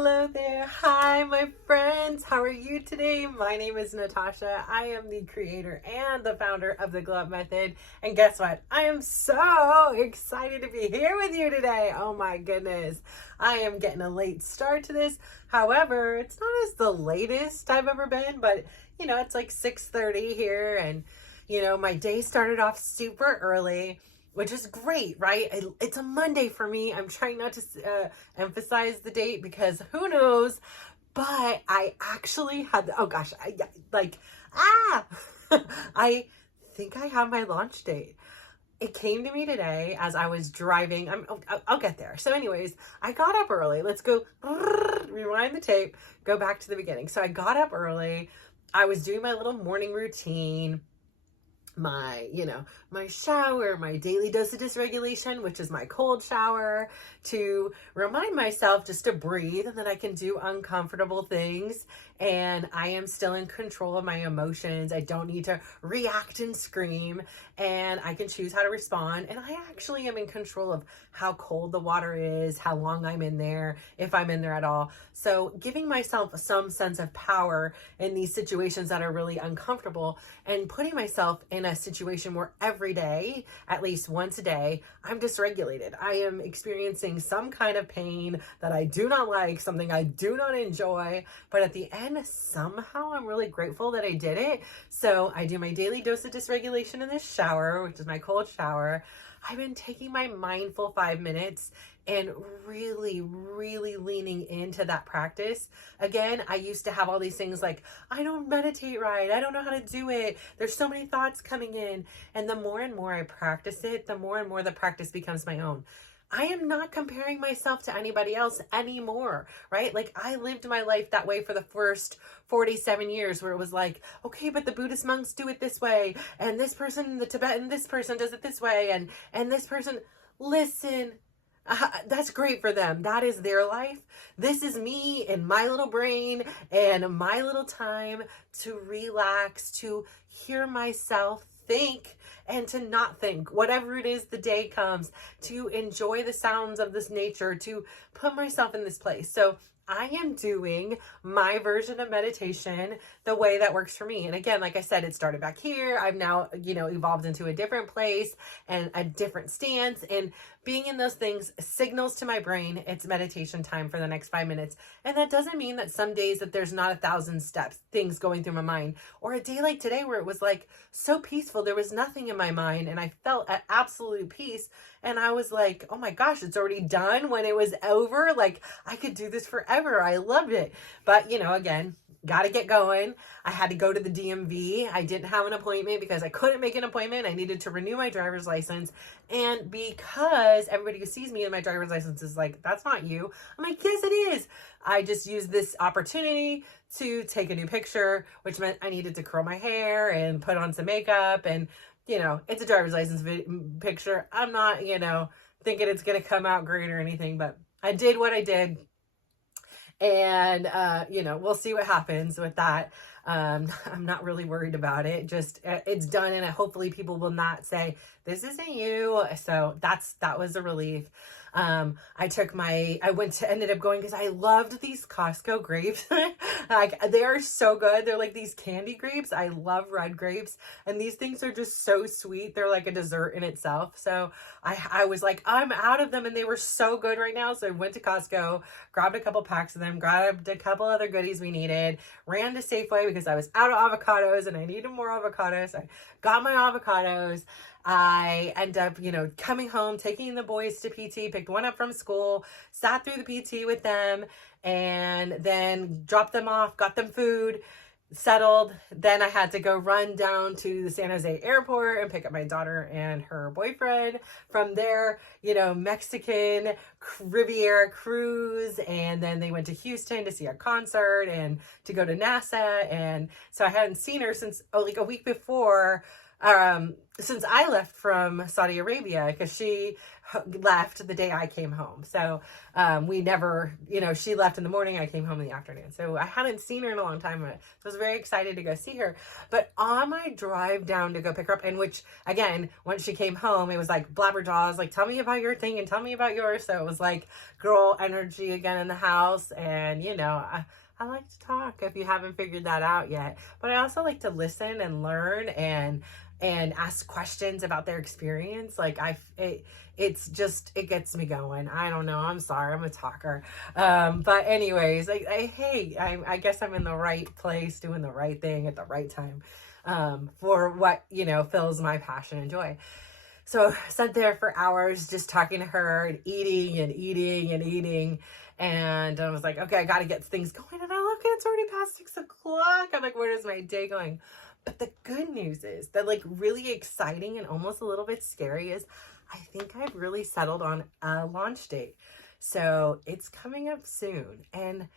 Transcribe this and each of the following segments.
Hello there. Hi, my friends. How are you today? My name is Natasha. I am the creator and the founder of the Glow Up Method. And guess what? I am so excited to be here with you today. Oh my goodness. I am getting a late start to this. However, it's not as the latest I've ever been, but it's like 6:30 here and my day started off super early, which is great, right? It's a Monday for me. I'm trying not to emphasize the date because who knows, but I actually had, oh gosh, I think I have my launch date. It came to me today as I was driving. I'll get there. So anyways, I got up early. Let's go rewind the tape, go back to the beginning. So I got up early. I was doing my little morning routine, my shower, my daily dose of dysregulation, which is my cold shower, to remind myself just to breathe and that I can do uncomfortable things and I am still in control of my emotions. I don't need to react and scream, and I can choose how to respond. And I actually am in control of how cold the water is, how long I'm in there, if I'm in there at all. So giving myself some sense of power in these situations that are really uncomfortable, and putting myself in a situation where every day, at least once a day, I'm dysregulated. I am experiencing some kind of pain that I do not like, something I do not enjoy, but at the end, somehow I'm really grateful that I did it. So I do my daily dose of dysregulation in this shower, which is my cold shower. I've been taking my mindful 5 minutes and really, really leaning into that practice. Again, I used to have all these things like, I don't meditate right. I don't know how to do it. There's so many thoughts coming in. And the more and more I practice it, the more and more the practice becomes my own. I am not comparing myself to anybody else anymore, right? Like I lived my life that way for the first 47 years where it was like, okay, but the Buddhist monks do it this way. And this person, the Tibetan, this person does it this way. And this person, listen, that's great for them. That is their life. This is me and my little brain and my little time to relax, to hear myself think and to not think, whatever it is the day comes, to enjoy the sounds of this nature, to put myself in this place. So I am doing my version of meditation the way that works for me. And again, like I said, it started back here. I've now, evolved into a different place and a different stance, and being in those things signals to my brain it's meditation time for the next 5 minutes. And that doesn't mean that some days that there's not 1,000 steps, things going through my mind, or a day like today where it was like so peaceful. There was nothing in my mind and I felt at absolute peace. And I was like, oh my gosh, it's already done when it was over. Like I could do this forever. I loved it. But again, got to get going. I had to go to the DMV. I didn't have an appointment because I couldn't make an appointment. I needed to renew my driver's license. And because everybody who sees me in my driver's license is like, that's not you. I'm like, yes, it is. I just used this opportunity to take a new picture, which meant I needed to curl my hair and put on some makeup. And, it's a driver's license picture. I'm not, thinking it's going to come out great or anything, but I did what I did. And, we'll see what happens with that. I'm not really worried about it. Just it's done. And hopefully people will not say, this isn't you. So that was a relief. Ended up going because I loved these Costco grapes. Like they are so good. They're like these candy grapes. I love red grapes, and these things are just so sweet. They're like a dessert in itself. So I was like, I'm out of them, and they were so good right now. So I went to Costco, grabbed a couple packs of them, grabbed a couple other goodies we needed, ran to Safeway because I was out of avocados and I needed more avocados. I got my avocados. I end up, coming home, taking the boys to PT, picked one up from school, sat through the PT with them, and then dropped them off, got them food, settled. Then I had to go run down to the San Jose airport and pick up my daughter and her boyfriend. From there, Mexican Riviera cruise. And then they went to Houston to see a concert and to go to NASA. And so I hadn't seen her since like a week before. since I left from Saudi Arabia, because she left the day I came home. So we never, she left in the morning, I came home in the afternoon. So I hadn't seen her in a long time. So I was very excited to go see her. But on my drive down to go pick her up, and which, again, once she came home, it was like blabberjaws, like, tell me about your thing and tell me about yours. So it was like girl energy again in the house. And, I like to talk if you haven't figured that out yet. But I also like to listen and learn and ask questions about their experience. Like it gets me going. I don't know. I'm sorry. I'm a talker. But anyways, I guess I'm in the right place, doing the right thing at the right time, for what, fills my passion and joy. So sat there for hours, just talking to her and eating and eating and eating. And I was like, okay, I got to get things going. And I look, it's already past 6 o'clock. I'm like, where is my day going? But the good news is that, like, really exciting and almost a little bit scary is I think I've really settled on a launch date. So it's coming up soon. And,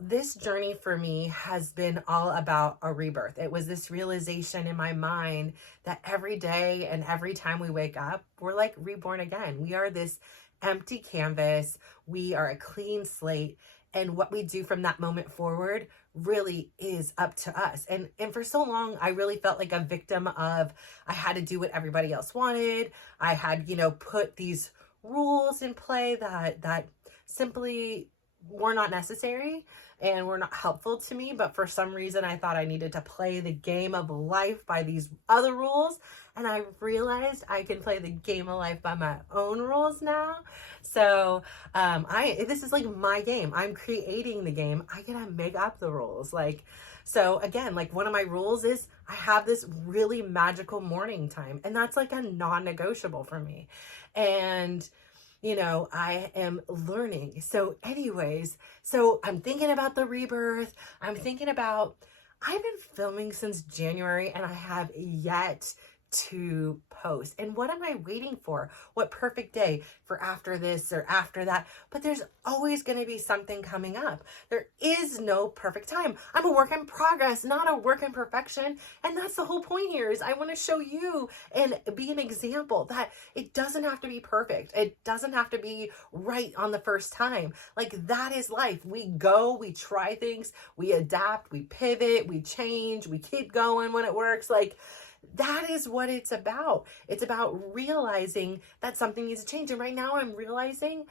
this journey for me has been all about a rebirth. It was this realization in my mind that every day and every time we wake up, we're like reborn again. We are this empty canvas. We are a clean slate. And what we do from that moment forward really is up to us. And for so long, I really felt like a victim of, I had to do what everybody else wanted. I had, put these rules in play that simply were not necessary and were not helpful to me. But for some reason, I thought I needed to play the game of life by these other rules. And I realized I can play the game of life by my own rules now. So this is like my game. I'm creating the game. I gotta make up the rules. So again, one of my rules is I have this really magical morning time, and that's like a non-negotiable for me. And I am learning. So anyways, so I'm thinking about the rebirth. I've been filming since January and I have yet to post. And what am I waiting for? What perfect day for after this or after that? But there's always going to be something coming up. There is no perfect time. I'm a work in progress, not a work in perfection. And that's the whole point here is I want to show you and be an example that it doesn't have to be perfect. It doesn't have to be right on the first time. That is life. We go, we try things, we adapt, we pivot, we change, we keep going when it works. That is what it's about. It's about realizing that something needs to change. And right now I'm realizing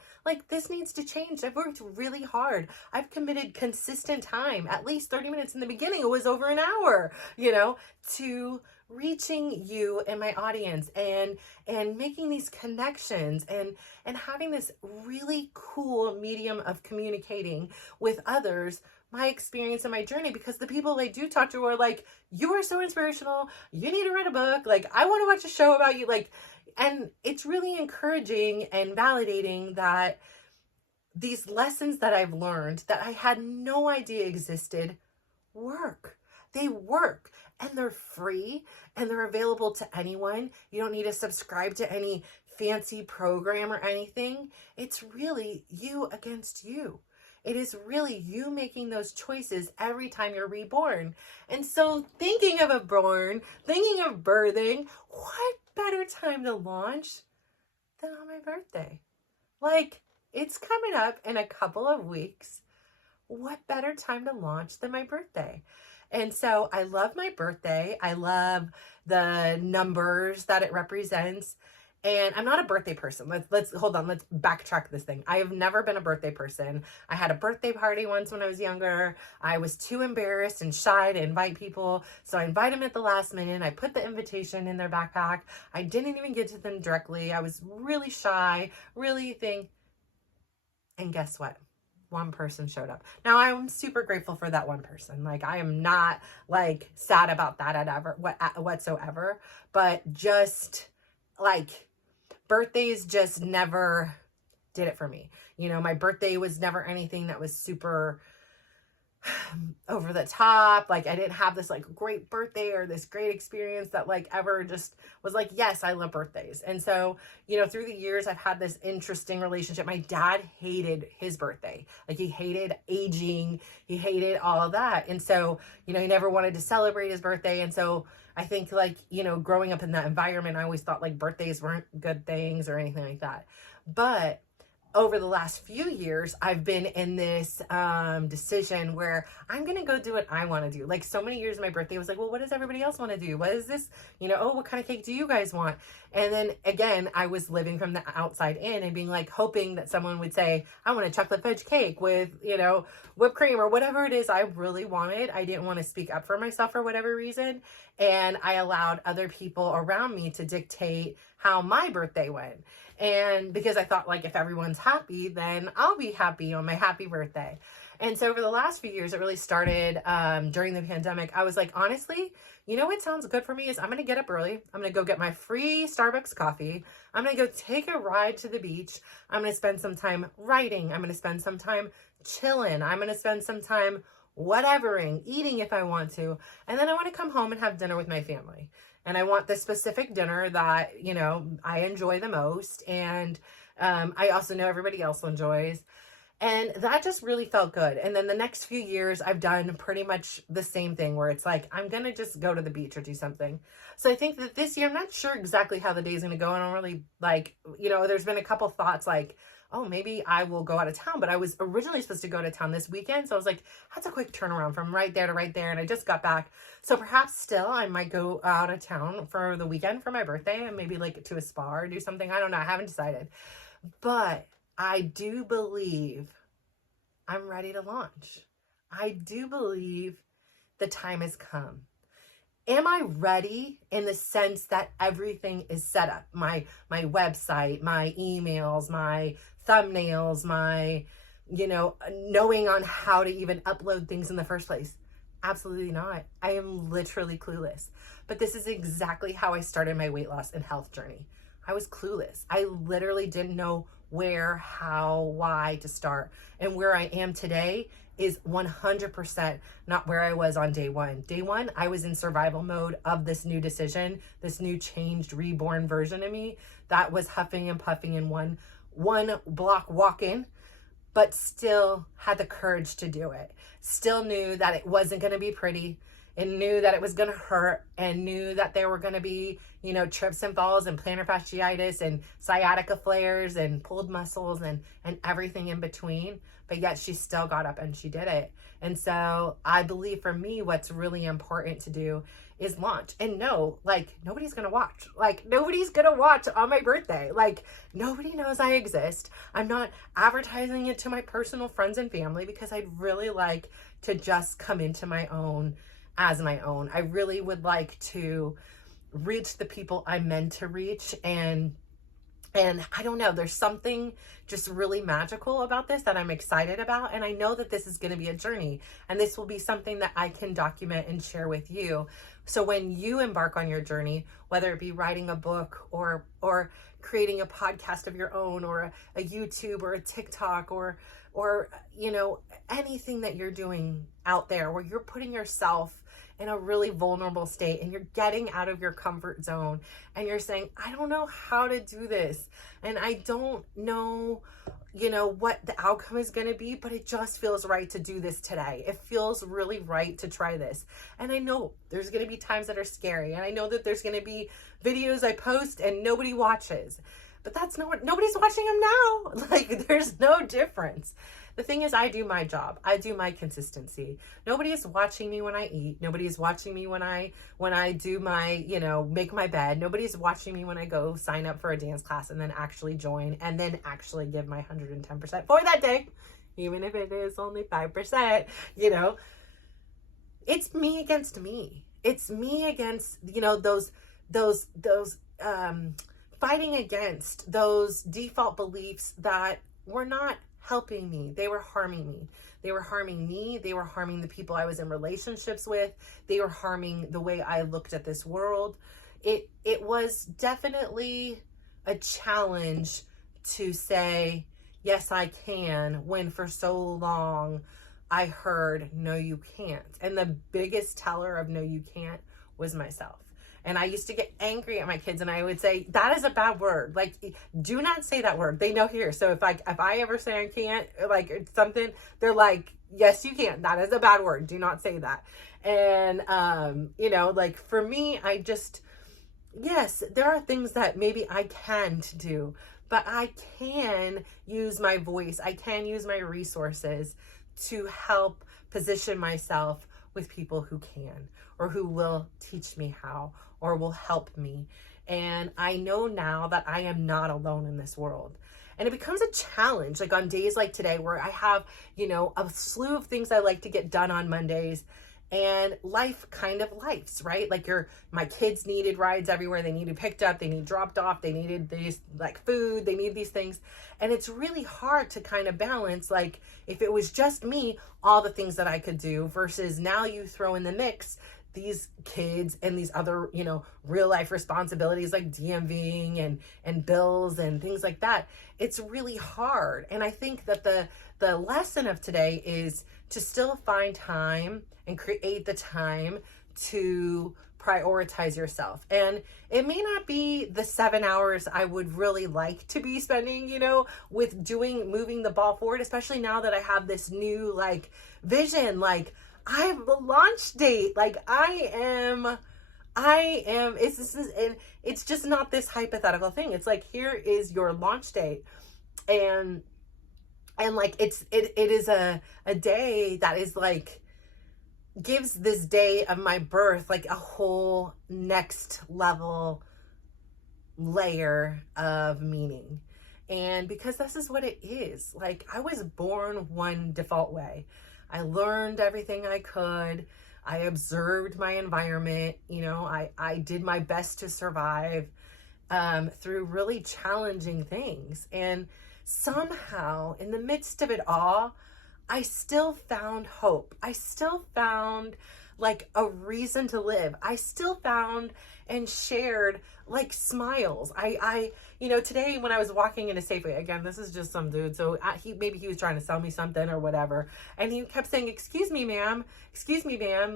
this needs to change. I've worked really hard. I've committed consistent time, at least 30 minutes in the beginning. It was over an hour, to reaching you and my audience and making these connections and having this really cool medium of communicating with others, my experience and my journey, because the people I do talk to are like, you are so inspirational. You need to write a book. I want to watch a show about you. And it's really encouraging and validating that these lessons that I've learned that I had no idea existed work. They work and they're free and they're available to anyone. You don't need to subscribe to any fancy program or anything. It's really you against you. It is really you making those choices every time you're reborn. And so thinking of birthing, what better time to launch than on my birthday? It's coming up in a couple of weeks. What better time to launch than my birthday? And so I love my birthday. I love the numbers that it represents. And I'm not a birthday person. Let's hold on. Let's backtrack this thing. I have never been a birthday person. I had a birthday party once when I was younger. I was too embarrassed and shy to invite people. So I invited them at the last minute. I put the invitation in their backpack. I didn't even get to them directly. I was really shy, and guess what? One person showed up. Now I'm super grateful for that one person. I am not sad about that whatsoever, but just birthdays just never did it for me. My birthday was never anything that was super over the top. Like, I didn't have this like great birthday or this great experience that like ever just was like, yes, I love birthdays. And so, through the years, I've had this interesting relationship. My dad hated his birthday. Like, he hated aging. He hated all of that. And so, he never wanted to celebrate his birthday. And so I think like, growing up in that environment, I always thought like birthdays weren't good things or anything like that. But over the last few years, I've been in this decision where I'm going to go do what I want to do. Like, so many years, my birthday was like, well, what does everybody else want to do? What is this? Oh, what kind of cake do you guys want? And then again, I was living from the outside in and being like, hoping that someone would say, I want a chocolate fudge cake with, whipped cream or whatever it is I really wanted. I didn't want to speak up for myself for whatever reason. And I allowed other people around me to dictate how my birthday went. And because I thought like, if everyone's happy, then I'll be happy on my happy birthday. And so over the last few years, it really started during the pandemic. I was like, honestly, what sounds good for me is I'm going to get up early. I'm going to go get my free Starbucks coffee. I'm going to go take a ride to the beach. I'm going to spend some time writing. I'm going to spend some time chilling. I'm going to spend some time whatevering, eating if I want to. And then I want to come home and have dinner with my family. And I want the specific dinner that, I enjoy the most. And I also know everybody else enjoys. And that just really felt good. And then the next few years, I've done pretty much the same thing where it's like, I'm going to just go to the beach or do something. So I think that this year, I'm not sure exactly how the day is going to go. I don't really like, there's been a couple thoughts like, oh, maybe I will go out of town. But I was originally supposed to go to town this weekend. So I was like, that's a quick turnaround from right there to right there. And I just got back. So perhaps still I might go out of town for the weekend for my birthday and maybe like to a spa or do something. I don't know. I haven't decided. But I do believe I'm ready to launch. I do believe the time has come. Am I ready in the sense that everything is set up? My website, my emails, my thumbnails, my, knowing on how to even upload things in the first place? Absolutely not. I am literally clueless. But this is exactly how I started my weight loss and health journey. I was clueless. I literally didn't know where, how, why to start. And where I am today is 100% not where I was on day one. Day one, I was in survival mode of this new decision, this new changed, reborn version of me that was huffing and puffing in one block walk-in, but still had the courage to do it. Still knew that it wasn't going to be pretty and knew that it was going to hurt and knew that there were going to be, trips and falls and plantar fasciitis and sciatica flares and pulled muscles and everything in between. But yet she still got up and she did it. And so I believe for me, what's really important to do is launch and know, like, nobody's going to watch. Like, nobody's going to watch on my birthday. Like, nobody knows I exist. I'm not advertising it to my personal friends and family because I'd really like to just come into my own as my own. I really would like to reach the people I'm meant to reach. And I don't know, there's something just really magical about this that I'm excited about. And I know that this is going to be a journey and this will be something that I can document and share with you. So when you embark on your journey, whether it be writing a book or creating a podcast of your own or a YouTube or a TikTok or anything that you're doing out there where you're putting yourself in a really vulnerable state and you're getting out of your comfort zone and you're saying, I don't know how to do this. And I don't know, what the outcome is going to be, but it just feels right to do this today. It feels really right to try this. And I know there's going to be times that are scary. And I know that there's going to be videos I post and nobody watches, but that's not what nobody's watching them now. Like, there's no difference. The thing is, I do my job. I do my consistency. Nobody is watching me when I eat. Nobody is watching me when I do my, make my bed. Nobody's watching me when I go sign up for a dance class and then actually join and then actually give my 110% for that day, even if it is only 5%, It's me against me. It's me against, those fighting against those default beliefs that were not helping me. They were harming me. They were harming me. They were harming the people I was in relationships with. They were harming the way I looked at this world. It was definitely a challenge to say, yes, I can, when for so long I heard, no, you can't. And the biggest teller of no, you can't was myself. And I used to get angry at my kids and I would say, that is a bad word. Like, do not say that word. They know here. So if I ever say I can't, like it's something, they're like, yes, you can. That is a bad word. Do not say that. And, like for me, yes, there are things that maybe I can't do, but I can use my voice. I can use my resources to help position myself with people who can, or who will teach me how, or will help me. And I know now that I am not alone in this world. And it becomes a challenge, like on days like today where I have, a slew of things I like to get done on Mondays, and life kind of lifes, right? Like my kids needed rides everywhere. They needed picked up, they need dropped off, they needed these like food, they need these things. And it's really hard to kind of balance, like if it was just me, all the things that I could do versus now you throw in the mix these kids and these other, real life responsibilities like DMVing and bills and things like that. It's really hard. And I think that the lesson of today is to still find time and create the time to prioritize yourself. And it may not be the 7 hours I would really like to be spending, with moving the ball forward, especially now that I have this new like vision. Like I have the launch date. Like and it's just not this hypothetical thing. It's like, here is your launch date. And like it is a day that is like gives this day of my birth like a whole next level layer of meaning. And because this is what it is, like I was born one default way. I learned everything I could. I observed my environment. I did my best to survive through really challenging things. And somehow in the midst of it all, I still found hope. I still found like a reason to live. I still found and shared like smiles. I today when I was walking in a Safeway, again, this is just some dude. So maybe he was trying to sell me something or whatever. And he kept saying, excuse me, ma'am,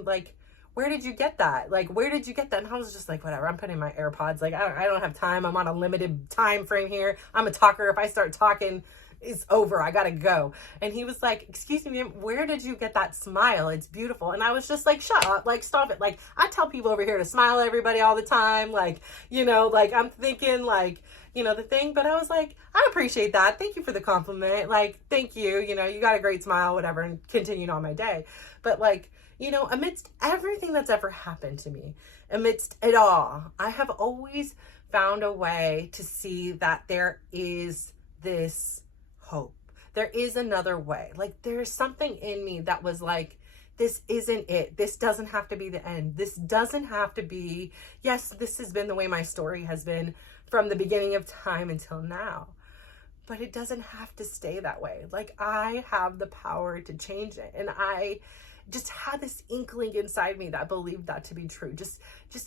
like, where did you get that? Like, where did you get that? And I was just like, whatever, I'm putting my AirPods. Like, I don't have time. I'm on a limited time frame here. I'm a talker. If I start talking, it's over. I gotta go. And he was like, excuse me, ma'am, where did you get that smile? It's beautiful. And I was just like, shut up, like, stop it. Like, I tell people over here to smile at everybody all the time. Like, like I'm thinking like, the thing, but I was like, I appreciate that. Thank you for the compliment. Like, thank you. You got a great smile, whatever, and continued on my day. But like, amidst everything that's ever happened to me, amidst it all, I have always found a way to see that there is this hope. There is another way. Like there's something in me that was like, this isn't it. This doesn't have to be the end. This doesn't have to be, yes, this has been the way my story has been from the beginning of time until now. But it doesn't have to stay that way. Like I have the power to change it. And I just had this inkling inside me that believed that to be true. Just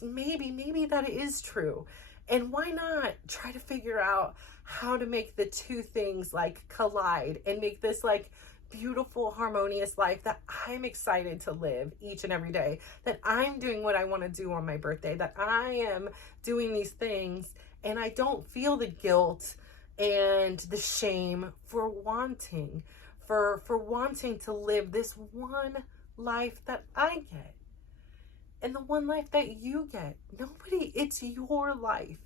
maybe that is true. And why not try to figure out how to make the two things like collide and make this like beautiful, harmonious life that I'm excited to live each and every day, that I'm doing what I want to do on my birthday, that I am doing these things and I don't feel the guilt and the shame for wanting to live this one life that I get. And the one life that you get. It's your life.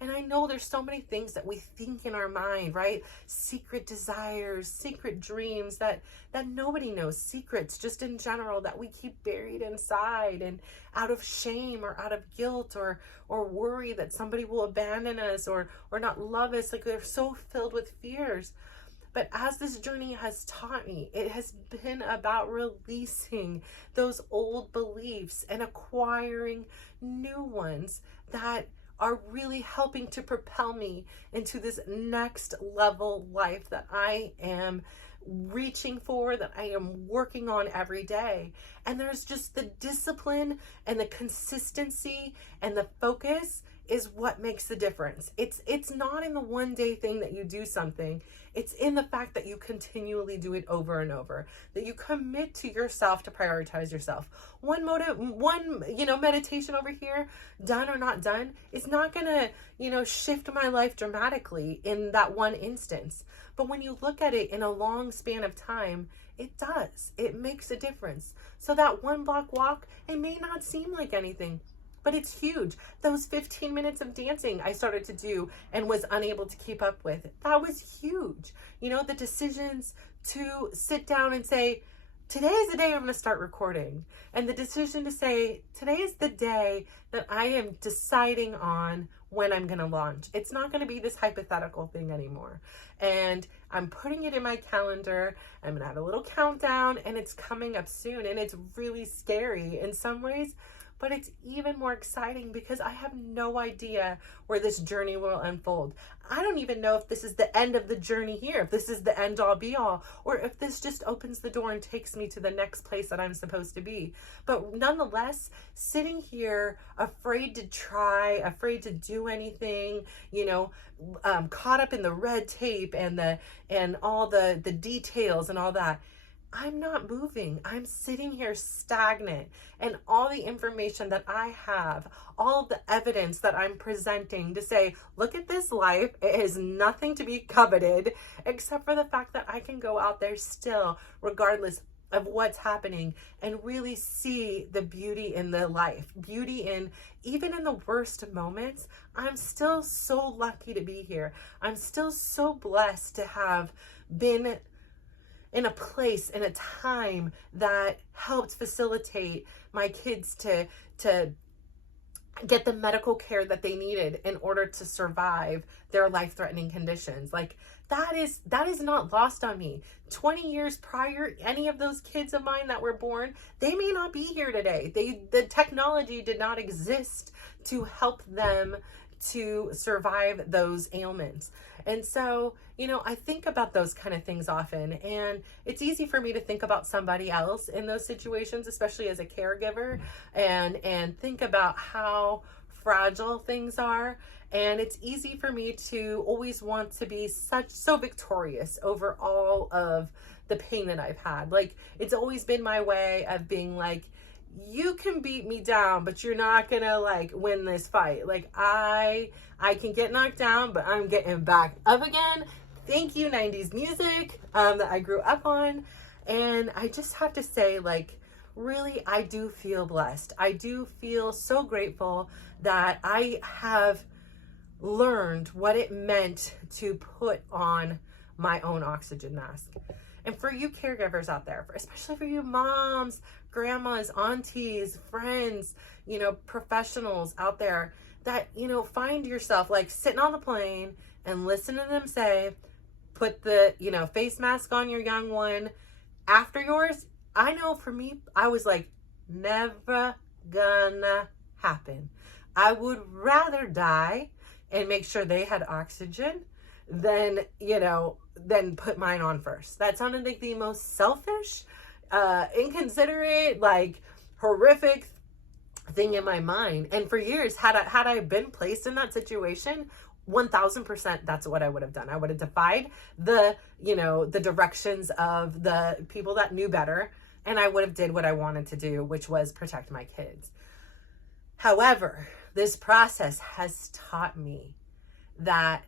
And I know there's so many things that we think in our mind, right? Secret desires, secret dreams that nobody knows, secrets just in general that we keep buried inside and out of shame or out of guilt or worry that somebody will abandon us or not love us. Like they're so filled with fears. But as this journey has taught me, it has been about releasing those old beliefs and acquiring new ones that are really helping to propel me into this next level life that I am reaching for, that I am working on every day. And there's just the discipline and the consistency and the focus is what makes the difference. It's not in the one day thing that you do something. It's in the fact that you continually do it over and over, that you commit to yourself to prioritize yourself. One meditation over here, done or not done, is not going to, shift my life dramatically in that one instance. But when you look at it in a long span of time, it does. It makes a difference. So that 1 block walk, it may not seem like anything, but it's huge. Those 15 minutes of dancing I started to do and was unable to keep up with, that was huge. The decisions to sit down and say, today is the day I'm going to start recording. And the decision to say, today is the day that I am deciding on when I'm going to launch. It's not going to be this hypothetical thing anymore. And I'm putting it in my calendar. I'm going to have a little countdown, and it's coming up soon. And it's really scary in some ways, but it's even more exciting because I have no idea where this journey will unfold. I don't even know if this is the end of the journey here, if this is the end all be all, or if this just opens the door and takes me to the next place that I'm supposed to be. But nonetheless, sitting here, afraid to try, afraid to do anything, caught up in the red tape and all the details and all that, I'm not moving. I'm sitting here stagnant, and all the information that I have, all of the evidence that I'm presenting to say, look at this life, it is nothing to be coveted except for the fact that I can go out there still, regardless of what's happening, and really see the beauty in the life, beauty in even in the worst moments. I'm still so lucky to be here. I'm still so blessed to have been in a place, in a time that helped facilitate my kids to get the medical care that they needed in order to survive their life-threatening conditions. Like, that is not lost on me. 20 years prior, any of those kids of mine that were born, they may not be here today. The technology did not exist to help them to survive those ailments. And so, I think about those kind of things often, and it's easy for me to think about somebody else in those situations, especially as a caregiver, and think about how fragile things are. And it's easy for me to always want to be so victorious over all of the pain that I've had. Like, it's always been my way of being like, you can beat me down, but you're not gonna win this fight. Like, I can get knocked down, but I'm getting back up again. Thank you, 90s music that I grew up on. And I just have to say, really, I do feel blessed. I do feel so grateful that I have learned what it meant to put on my own oxygen mask. And for you caregivers out there, especially for you moms, grandmas, aunties, friends, professionals out there that, find yourself sitting on the plane and listen to them say, put the, face mask on your young one after yours. I know for me, I was like, never gonna happen. I would rather die and make sure they had oxygen than put mine on first. That sounded like the most selfish, inconsiderate, horrific thing in my mind. And for years, had I been placed in that situation, 1000%, that's what I would have done. I would have defied the directions of the people that knew better, and I would have did what I wanted to do, which was protect my kids. However, this process has taught me that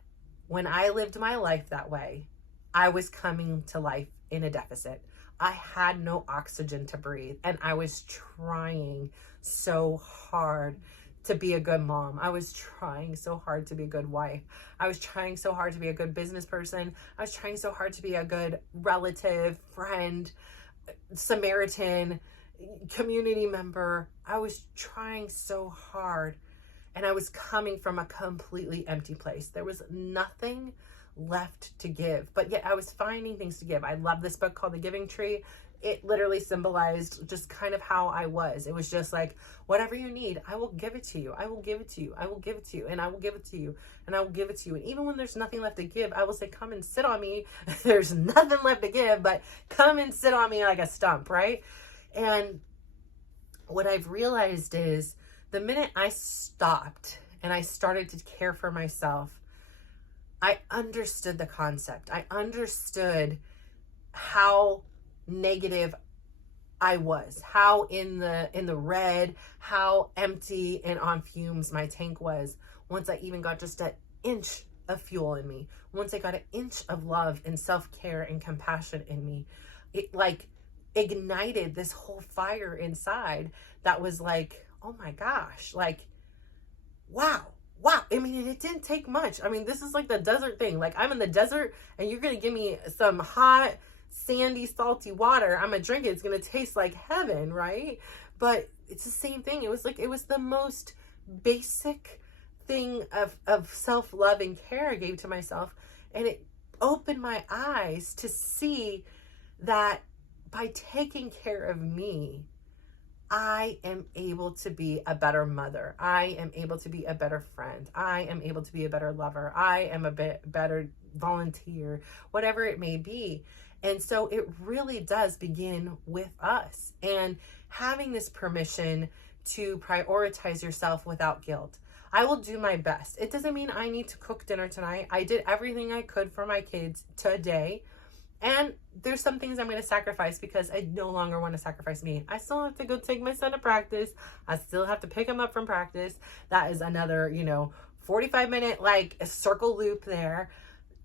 when I lived my life that way, I was coming to life in a deficit. I had no oxygen to breathe, and I was trying so hard to be a good mom. I was trying so hard to be a good wife. I was trying so hard to be a good business person. I was trying so hard to be a good relative, friend, Samaritan, community member. I was trying so hard, and I was coming from a completely empty place. There was nothing left to give, but yet I was finding things to give. I love this book called The Giving Tree. It literally symbolized just kind of how I was. It was just like, whatever you need, I will give it to you. I will give it to you. I will give it to you. And I will give it to you. And I will give it to you. And even when there's nothing left to give, I will say, come and sit on me. There's nothing left to give, but come and sit on me like a stump, right? And what I've realized is the minute I stopped and I started to care for myself, I understood the concept. I understood how negative I was, how in the red, how empty and on fumes my tank was once I even got just an inch of fuel in me. Once I got an inch of love and self-care and compassion in me, it like ignited this whole fire inside that was like, oh my gosh, like, wow. Wow. I mean, it didn't take much. I mean, this is like the desert thing. Like, I'm in the desert and you're going to give me some hot, sandy, salty water. I'm going to drink it. It's going to taste like heaven, right? But it's the same thing. It was like, it was the most basic thing of self-love and care I gave to myself. And it opened my eyes to see that by taking care of me, I am able to be a better mother. I am able to be a better friend. I am able to be a better lover. I am a bit better volunteer, whatever it may be. And so it really does begin with us and having this permission to prioritize yourself without guilt. I will do my best. It doesn't mean I need to cook dinner tonight. I did everything I could for my kids today. And there's some things I'm going to sacrifice because I no longer want to sacrifice me. I still have to go take my son to practice. I still have to pick him up from practice. That is another, 45-minute like a circle loop there.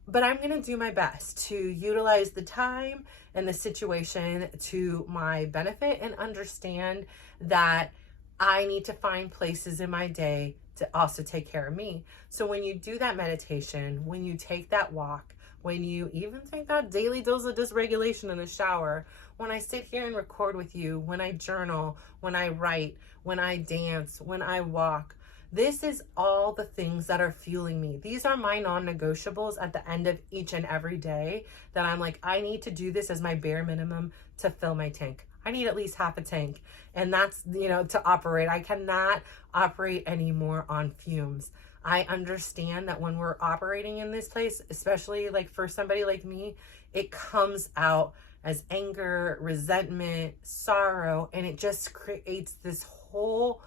But I'm going to do my best to utilize the time and the situation to my benefit and understand that I need to find places in my day to also take care of me. So when you do that meditation, when you take that walk, when you even take that daily dose of dysregulation in the shower, when I sit here and record with you, when I journal, when I write, when I dance, when I walk, this is all the things that are fueling me. These are my non-negotiables at the end of each and every day that I'm like, I need to do this as my bare minimum to fill my tank. I need at least half a tank. And that's, to operate. I cannot operate anymore on fumes. I understand that when we're operating in this place, especially like for somebody like me, it comes out as anger, resentment, sorrow, and it just creates this whole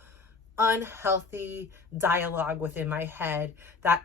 unhealthy dialogue within my head that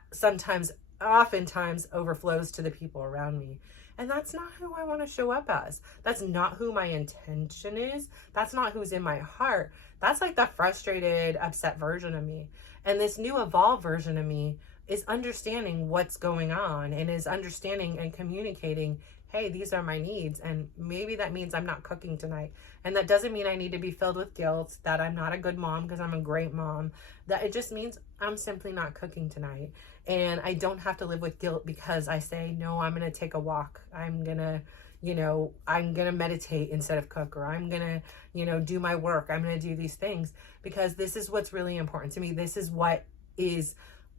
oftentimes overflows to the people around me. And that's not who I want to show up as. That's not who my intention is. That's not who's in my heart. That's like the frustrated, upset version of me. And this new evolved version of me is understanding what's going on and is understanding and communicating, hey, these are my needs. And maybe that means I'm not cooking tonight. And that doesn't mean I need to be filled with guilt that I'm not a good mom because I'm a great mom. That it just means I'm simply not cooking tonight. And I don't have to live with guilt because I say, no, I'm going to take a walk. I'm going to meditate instead of cook, or I'm going to, do my work. I'm going to do these things because this is what's really important to me. This is what is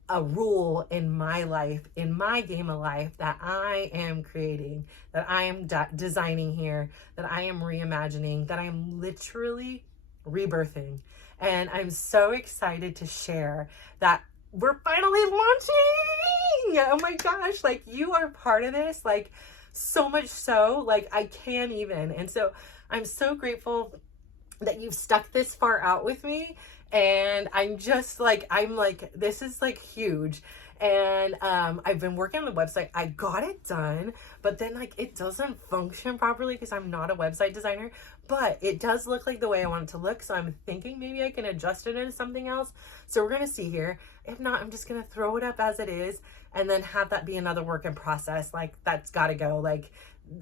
a rule in my life, in my game of life that I am creating, that I am designing here, that I am reimagining, that I am literally rebirthing. And I'm so excited to share that we're finally launching. Oh my gosh, like you are part of this, like so much so, like I can't even. And so I'm so grateful that you've stuck this far out with me. And I'm like, this is like huge. And I've been working on the website. I got it done, but then like it doesn't function properly because I'm not a website designer, but it does look like the way I want it to look. So I'm thinking maybe I can adjust it into something else. So we're going to see here. If not, I'm just going to throw it up as it is and then have that be another work in process. Like that's got to go. Like,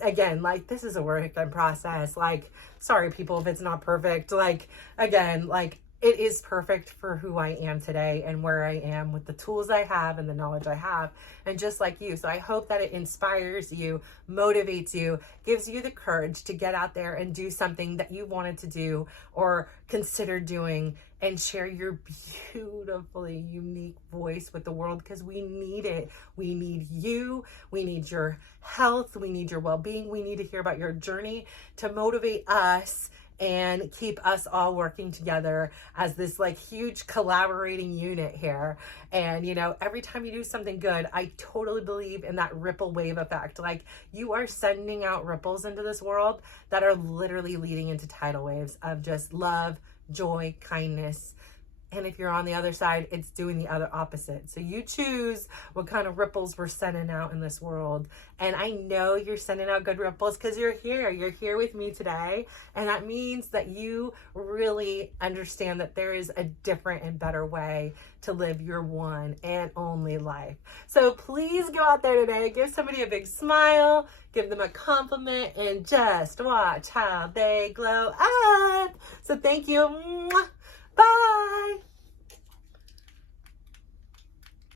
again, like this is a work in process. Like, sorry people if it's not perfect. Like, again, like it is perfect for who I am today and where I am with the tools I have and the knowledge I have, and just like you. So I hope that it inspires you, motivates you, gives you the courage to get out there and do something that you wanted to do or consider doing and share your beautifully unique voice with the world, because we need it. We need you. We need your health. We need your well-being. We need to hear about your journey to motivate us and keep us all working together as this like huge collaborating unit here. And every time you do something good, I totally believe in that ripple wave effect. Like you are sending out ripples into this world that are literally leading into tidal waves of just love, joy, kindness, And if you're on the other side, it's doing the other opposite. So you choose what kind of ripples we're sending out in this world. And I know you're sending out good ripples because you're here. You're here with me today. And that means that you really understand that there is a different and better way to live your one and only life. So please go out there today, give somebody a big smile, give them a compliment, and just watch how they glow up. So thank you. Bye.